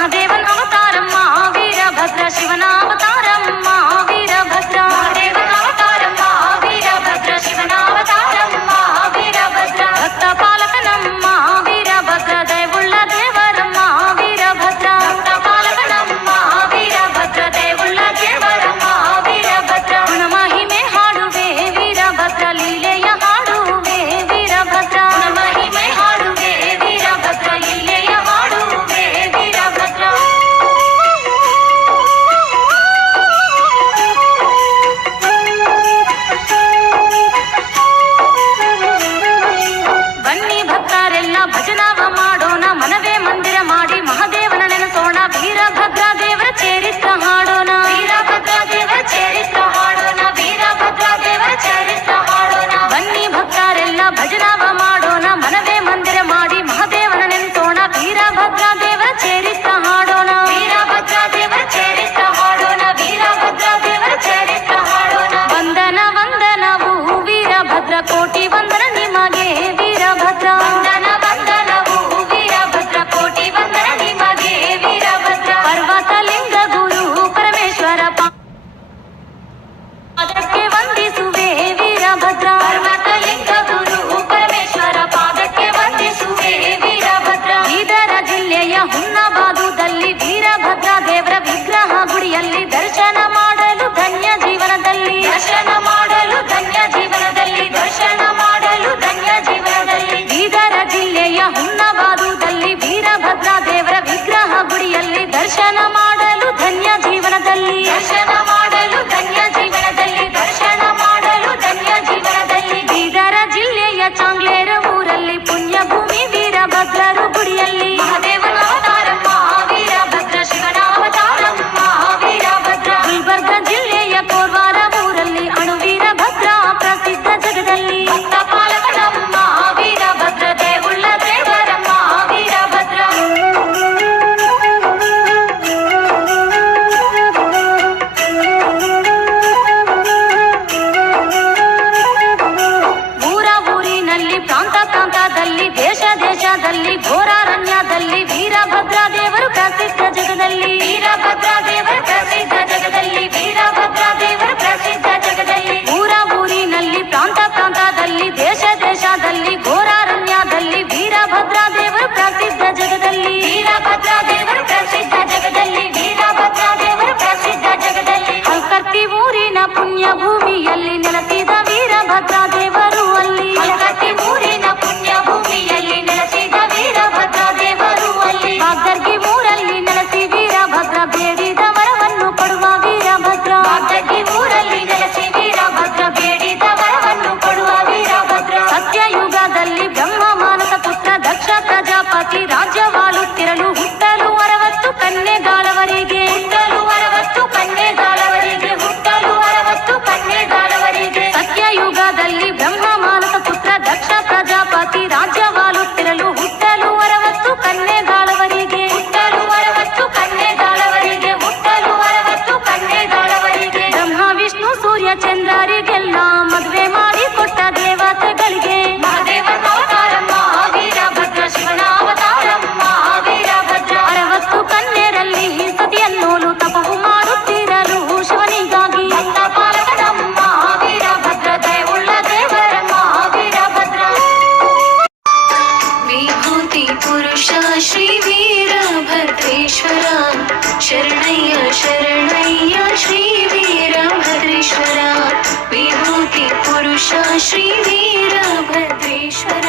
ಮಹಾದೇವನ ಅವತಾರಮ್ಮ ವೀರಭದ್ರ ಶಿವನ ಅವತಾರಮ್ಮ ವೀರಭದ್ರ ಮಹಾದೇವನ ಅವತಾರಮ್ಮ ವೀರಭದ್ರ ಶಿವನ ಅವತಾರಮ್ಮ ವೀರಭದ್ರ ಭಕ್ತ ಪಾಲಕನಮ್ಮ ವೀರಭದ್ರ ದಯವುಳ್ಳ ದೇವರಮ್ಮ ವೀರಭದ್ರ ಭಕ್ತ ಪಾಲಕನಮ್ಮ ವೀರಭದ್ರ ದಯವುಳ್ಳ ದೇವರಮ್ಮ ವೀರಭದ್ರ ಗುಣ ಮಹಿಮೆ ಹಾಡುವೆ ವೀರಭದ್ರ ಲೀಲೆಯ ಹಾಡುವೆ ವೀರಭದ್ರ ಗುಣ ಮಹಿಮೆ ಹಾಡುವೆ ವೀರಭದ್ರ ಲೀಲೆಯ ಹಾಡುವೆ ವೀರಭದ್ರ ಬನ್ನಿ ಭಕ್ತರೆಲ್ಲ ಭಜನವ ಮಾಡೋಣ ಮನವೇ ಮಂದಿರ ಮಾಡಿ ಮಹಾದೇವನ ನೆನೆಸೋಣ ವೀರಭದ್ರ ದೇವರ ಚರಿತ್ರ ಹಾಡೋಣ ವೀರಭದ್ರ ದೇವರ ಚರಿತ್ರ ಹಾಡೋಣ ವೀರಭದ್ರ ದೇವರ ಚರಿತ್ರ ಹಾಡೋಣ ಬನ್ನಿ ಭಕ್ತರೆಲ್ಲ ಭಜನವ ಮಾಡೋಣ ಮನವೇ ಮಂದಿರ ಮಾಡಿ ಮಹಾದೇವನ ನೆನೆಸೋಣ ವೀರಭದ್ರ ದೇವರ ಚರಿತ್ರ ಹಾಡೋಣ ವೀರಭದ್ರ ದೇವರ ಚರಿತ್ರ ಹಾಡೋಣ ವೀರಭದ್ರ ದೇವರ ಚರಿತ್ರ ಹಾಡೋಣ ವಂದನ ವಂದನವು ವೀರಭದ್ರ ಕೋಟಿ ವಂದನ ನಿಮಗೆ ವೀರಭದ್ರ ವಂದನ ವಂದನವು ವೀರಭದ್ರ ಕೋಟಿ ವಂದನ ನಿಮಗೆ ವೀರಭದ್ರ ಪರ್ವತ ಲಿಂಗ ಗುರು ಪರಮೇಶ್ವರ ಪಾದಕ್ಕೆ ವಂದಿಸುವೆ ವೀರಭದ್ರ ಪರ್ವತ ಲಿಂಗ ಗುರು ಪರಮೇಶ್ವರ ಪಾದಕ್ಕೆ ವಂದಿಸುವೆ ವೀರಭದ್ರ ಬೀದರ ಜಿಲ್ಲೆಯ ಹುನ್ನಬಾದುದಲ್ಲಿ ವೀರಭದ್ರ ದೇವರ ವಿಗ್ರಹ ಗುಡಿಯಲ್ಲಿ ದರ್ಶನ ಮಾಡಲು ಧನ್ಯ ಜೀವನದಲ್ಲಿ ದರ್ಶನ ಮಾಡಲು ಧನ್ಯ ಜೀವನದಲ್ಲಿ ದರ್ಶನ ಮಾಡಲು ಧನ್ಯ ಜೀವನದಲ್ಲಿ ಬೀದರ ಜಿಲ್ಲೆಯ ಹುನ್ನಬಾದುದಲ್ಲಿ ವೀರಭದ್ರ ದೇವರ ವಿಗ್ರಹ ಗುಡಿಯಲ್ಲಿ ದರ್ಶನ ಮಾಡಲು ಧನ್ಯ ಜೀವನದಲ್ಲಿ ದರ್ಶನ ಮಾಡಲು ಧನ್ಯ ಜೀವನದಲ್ಲಿ ದರ್ಶನ ಮಾಡಲು ಧನ್ಯ ಜೀವನದಲ್ಲಿ ಬೀದರ ಜಿಲ್ಲೆಯ ಚಾಂಗ್ಲೇರ ಊರಲ್ಲಿ ಪುಣ್ಯ ಭೂಮಿ ವೀರಭದ್ರರು ಗುಡಿಯಲ್ಲಿ ಮಹಾದೇವನ ಅವತಾರಮ್ಮ ವೀರಭದ್ರ ಶಿವನ ಅವತಾರಮ್ಮ ವೀರಭದ್ರ ಗುಲ್ಬರ್ಗ ಜಿಲ್ಲೆಯ ಕೋರ್ವಾರ ಊರಲ್ಲಿ ಅಣು ವೀರಭದ್ರ ಪ್ರಸಿದ್ಧ ಜಗದಲ್ಲಿ ಭಕ್ತ ಪಾಲಕನಮ್ಮ ವೀರಭದ್ರ ದೇವುಳ್ಳ ದೇವರಮ್ಮ ವೀರಭದ್ರ ಊರ ಊರಿನಲ್ಲಿ ಪ್ರಾಂತ ಪ್ರಾಂತದಲ್ಲಿ ದೇಶ ದೇಶದಲ್ಲಿ ಘೋರಾರಣ್ಯದಲ್ಲಿ ವೀರಭದ್ರ ದೇವರು ಪ್ರಸಿದ್ಧ ಜಗದಲ್ಲಿ ವೀರಭದ್ರ ದೇವರು ಪ್ರಸಿದ್ಧ ಜಗದಲ್ಲಿ ವೀರಭದ್ರ ದೇವರು ಪ್ರಸಿದ್ಧ ಜಗದಲ್ಲಿ ಊರ ಊರಿನಲ್ಲಿ ಪ್ರಾಂತ ಪ್ರಾಂತದಲ್ಲಿ ದೇಶ ದೇಶದಲ್ಲಿ ಘೋರಾರಣ್ಯದಲ್ಲಿ ವೀರಭದ್ರ ದೇವರು ಪ್ರಸಿದ್ಧ ಜಗದಲ್ಲಿ ವೀರಭದ್ರ ದೇವರು ಪ್ರಸಿದ್ಧ ಜಗದಲ್ಲಿ ವೀರಭದ್ರ ದೇವರು ಪ್ರಸಿದ್ಧ ಜಗದಲ್ಲಿ ಹಲ್ಕರ್ತಿ ಊರಿನ ಪುಣ್ಯ ಭೂಮಿಯಲ್ಲಿ ನೆಲೆಸಿದ ವೀರಭದ್ರ ದೇವರು ಅಲ್ಲಿ ಹಲ್ಕರ್ತಿ ಊರಿನ ಪುಣ್ಯ ಭೂಮಿಯಲ್ಲಿ ನೆಲೆಸಿದ ವೀರಭದ್ರ ದೇವರು ಅಲ್ಲಿ ಬಾಗ್ದರ್ಗಿ ಊರಲ್ಲಿ ನೆಲೆಸಿ ವೀರಭದ್ರ ಬೇಡಿದ ವರವನ್ನು ಕೊಡುವ ವೀರಭದ್ರ ಬಾಗ್ದರ್ಗಿ ಊರಲ್ಲಿ ನೆಲೆಸಿ ವೀರಭದ್ರ ಬೇಡಿದ ವರವನ್ನು ಕೊಡುವ ವೀರಭದ್ರ ಸತ್ಯಯುಗದಲ್ಲಿ ಬ್ರಹ್ಮ ಮಾನಸ ಪುತ್ರ ದಕ್ಷ ಪ್ರಜಾಪತಿ ರಾಜ್ಯವಾಳುತ್ತಿರಲು ಹುಟ್ಟಲು 60 ಕನ್ಯೆಗಾಳವರಿಗೆ ಹುಟ್ಟಲು 60 ಕನ್ಯೆಗಾಳವರಿಗೆ ಹುಟ್ಟಲು 60 ಕನ್ಯೆಗಾಳವರಿಗೆ ಸತ್ಯಯುಗದಲ್ಲಿ ಬ್ರಹ್ಮ ಮಾನಸ ಪುತ್ರ ದಕ್ಷ ಪ್ರಜಾಪತಿ ರಾಜ್ಯವಾಳುತ್ತಿರಲು ಹುಟ್ಟಲು 60 ಕನ್ಯೆಗಾಳವರಿಗೆ ಹುಟ್ಟಲು 60 ಕನ್ಯೆಗಾಳವರಿಗೆ ಹುಟ್ಟಲು 60 ಕನ್ಯೆಗಾಳವರಿಗೆ ಬ್ರಹ್ಮ ವಿಷ್ಣು ಸೂರ್ಯ ಚಂದ್ರರಿಗೆಲ್ಲ ಮದುವೆ ಮಾಡಿ ಕೊಟ್ಟ ದೇವತೆಗಳಿಗೆ ಮಹಾದೇವನ ಅವತಾರಮ್ಮ ವೀರಭದ್ರ ಶಿವನ ಅವತಾರಮ್ಮ ವೀರಭದ್ರ 60 ಕನ್ಯರಲ್ಲಿ ಸತಿಯನ್ನೋಲು ತಪವು ಮಾಡುತ್ತಿರಲು ಶಿವನಿಗಾಗಿ ಭಕ್ತ ಪಾಲಕನಮ್ಮ ವೀರಭದ್ರ ದಯವುಳ್ಳ ದೇವರಮ್ಮ ವೀರಭದ್ರ ವಿಭೂತಿ ಪುರುಷ ಶ್ರೀ ವೀರಭದ್ರೇಶ್ವರ ಶರಣಯ್ಯ ಶರಣಯ್ಯ ಶ್ರೀ ವೀರಭದ್ರೇಶ್ವರ ವಿಭೂತಿ ಪುರುಷ ಶ್ರೀ ವೀರಭದ್ರೇಶ್ವರ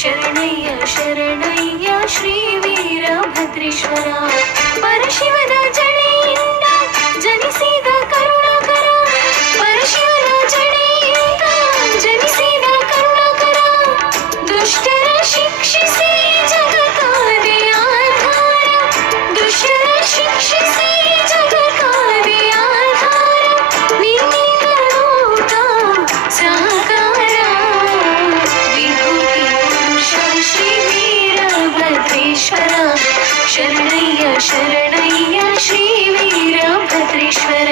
ಶರಣಯ್ಯ ಶರಣಯ್ಯ ಶ್ರೀ ವೀರಭದ್ರೇಶ್ವರ ಪರಶಿವನ ಜಡೆಯಿಂದ ಜನಿಸಿದ ಕರುಣಾಕರ ಪರಶಿವನ ಜಡೆಯಿಂದ ಜನಿಸಿದ ಕರುಣಾಕರ ದುಷ್ಟರ ಶಿಕ್ಷಿಸಿ ಜಗತ್ತಾದೆ ಆಧಾರ ದುಷ್ಟರ ಶಿಕ್ಷಿಸಿ ಜಗತ್ತಾದೆ ಆಧಾರ ನಿನ್ನಿಂದ ಲೋಕ ಸಹಕಾರ ವಿಭೂತಿ ಪುರುಷ ಶ್ರೀ ವೀರಭದ್ರೇಶ್ವರ ಶರಣಯ್ಯ ಶರಣಯ್ಯ ಶ್ರೀ ವೀರಭದ್ರೇಶ್ವರ